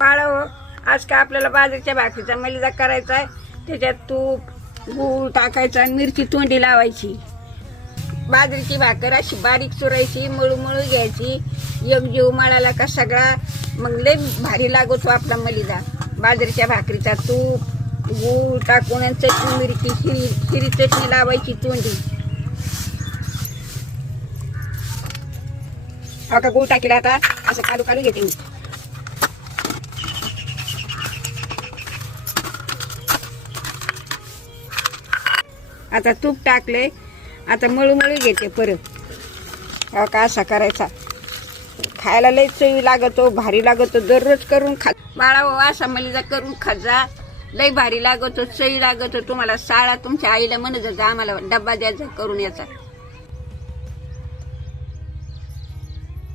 बाळा हो. आज का आपल्याला बाजरीच्या भाकरीचा मलिदा करायचा आहे. त्याच्यात तूप गूळ टाकायचा आणि मिरची तोंडी लावायची. बाजरीची भाकर अशी बारीक चुरायची मळू मळू घ्यायची. एक जीव मळाला का सगळा मग लय भारी लागतो आपला मलिदा बाजरीच्या भाकरीचा तूप गूळ टाकून आणि चटणी मिरची हिरी हिरी चटणी लावायची तोंडी. हा का गूळ टाकला आता? असं कालू कालू घेते मी. आता तूप टाकले आता मळूमळू घेते परत. का असा करायचा. खायला लय चवी लागतो भारी लागतो दररोज करून खा. बाळा हो असा मलिदा करून खाजा लय भारी लागतो चवी लागतो. तुम्हाला साळा तुमच्या आईला म्हणत जा आम्हाला डब्बा द्यायचा करून याचा.